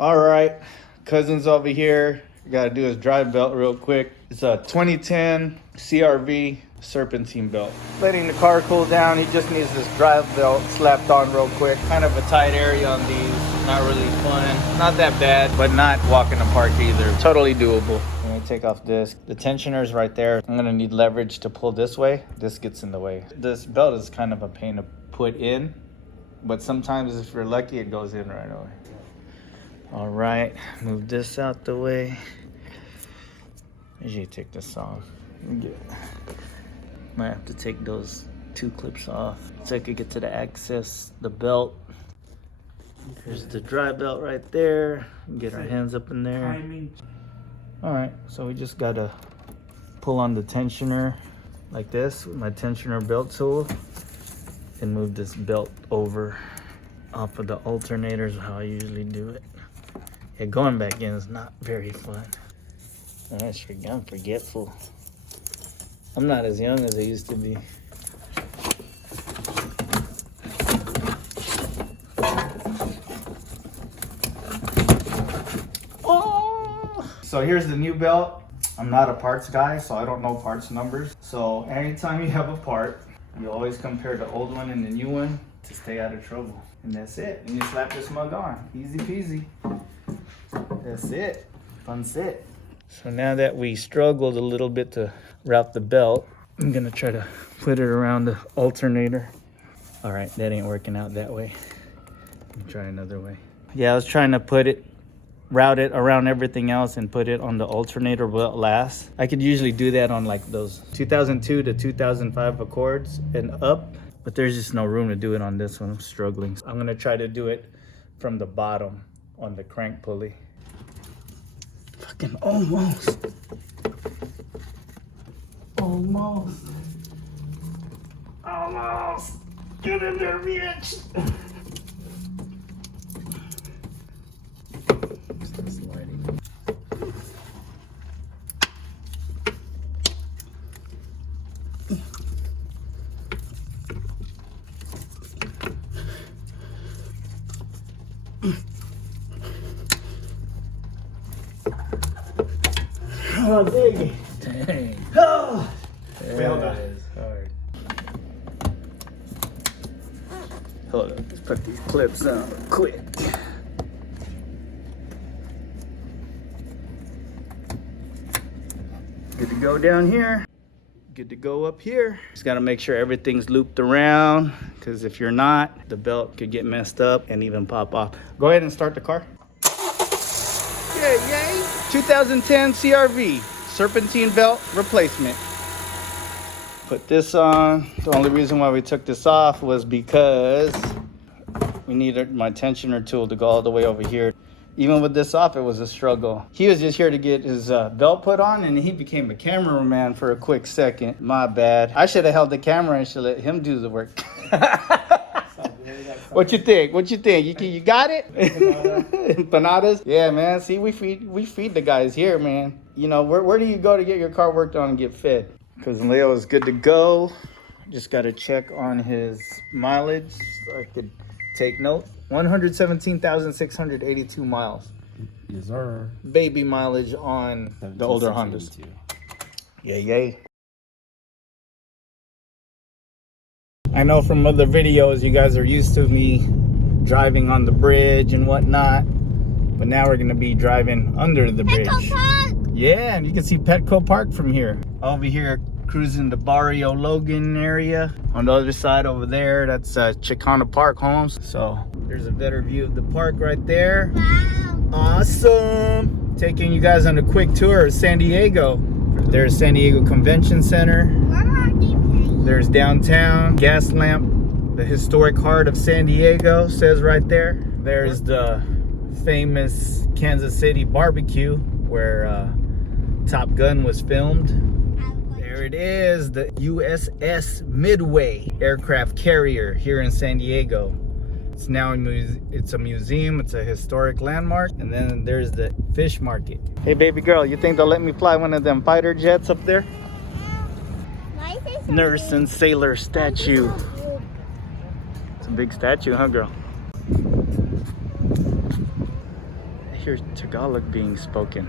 All right, cousins over here. Got to do his drive belt real quick. It's a 2010 CRV Serpentine belt. Letting the car cool down, he just needs this drive belt slapped on real quick. Kind of a tight area on these, not really fun. Not that bad, but not walking the park either. Totally doable. I'm gonna take off this. The tensioner's right there. I'm gonna need leverage to pull this way. This gets in the way. This belt is kind of a pain to put in, but sometimes if you're lucky, it goes in right away. All right, move this out the way. Usually take this off. Might have to take those two clips off so I could get to the access, the belt. There's the dry belt right there. Get our hands up in there. All right, so we just gotta pull on the tensioner like this with my tensioner belt tool and move this belt over off of the alternators, how I usually do it. Yeah, going back in is not very fun. I'm forgetful. I'm not as young as I used to be. Oh! So here's the new belt. I'm not a parts guy, so I don't know parts numbers. So anytime you have a part, you always compare the old one and the new one to stay out of trouble. And that's it. And you slap this mug on. Easy peasy. That's it. Fun sit. So now that we struggled a little bit to route the belt, I'm gonna try to put it around the alternator. All right, that ain't working out that way. Let me try another way. Yeah, I was trying to route it around everything else and put it on the alternator belt last. I could usually do that on like those 2002 to 2005 Accords and up, but there's just no room to do it on this one. I'm struggling. I'm gonna try to do it from the bottom on the crank pulley. Fucking almost. Almost. Get in there, bitch. Start sliding. Oh, dang. Dang. Oh. Failed that. Is hard. Hold on, let's put these clips on real quick. Good to go down here. Good to go up here. Just gotta make sure everything's looped around, because if you're not, the belt could get messed up and even pop off. Go ahead and start the car. Yay! 2010 CRV Serpentine belt replacement. Put this on. The only reason why we took this off was because we needed my tensioner tool to go all the way over here. Even with this off, it was a struggle. He was just here to get his belt put on, and he became a cameraman for a quick second. My bad. I should have held the camera and should let him do the work. What you think? What you think? You got it? Empanadas? Yeah, man. See, we feed the guys here, man. You know, where do you go to get your car worked on and get fed? Because Leo is good to go. Just got to check on his mileage so I could take note. 117,682 miles. Yes, sir. Baby mileage on the older Hondas. Yay. I know from other videos you guys are used to me driving on the bridge and whatnot, but now we're gonna be driving under the bridge. Petco Park! Yeah, and you can see Petco Park from here. Over here, cruising the Barrio Logan area. On the other side over there, that's Chicana Park Homes. So there's a better view of the park right there. Wow! Awesome! Taking you guys on a quick tour of San Diego. There's San Diego Convention Center. There's downtown, gas lamp, the historic heart of San Diego, says right there. There's the famous Kansas City barbecue where Top Gun was filmed. There it is, the USS Midway aircraft carrier here in San Diego. It's now it's a museum, it's a historic landmark. And then there's the fish market. Hey baby girl, you think they'll let me fly one of them fighter jets up there? Nurse and sailor statue. It's a big statue, huh girl? hear Tagalog being spoken.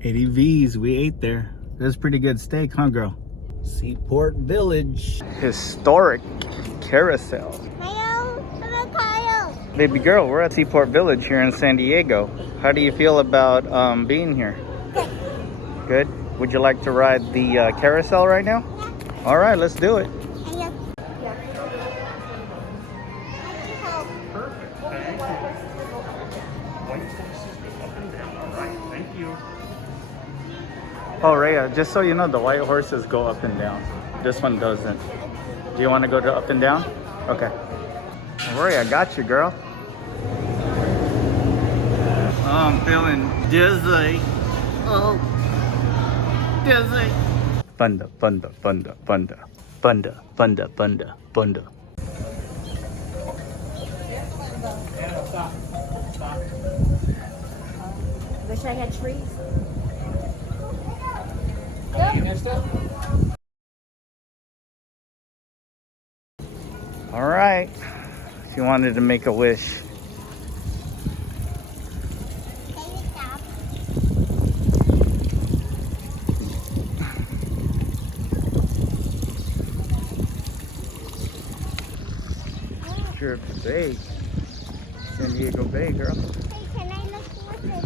ADVs, we ate there. That was pretty good steak, huh, girl? Seaport Village. Historic carousel. Baby girl, we're at Seaport Village here in San Diego. How do you feel about being here? Good. Good? Would you like to ride the carousel right now? All right, let's do it. Perfect. Thank you. White horses go up and down. All right, thank you. Oh, Rhea, just so you know, the white horses go up and down. This one doesn't. Do you want to go to up and down? Okay. Rhea, I got you, girl. Oh, I'm feeling dizzy. Oh, dizzy. Bunda, bunda, bunda, bunda. Bunda, bunda, bunda, bunda. Wish I had trees. All right. If you wanted to make a wish. You're at the bay. San Diego Bay, girl. Hey, can I look what this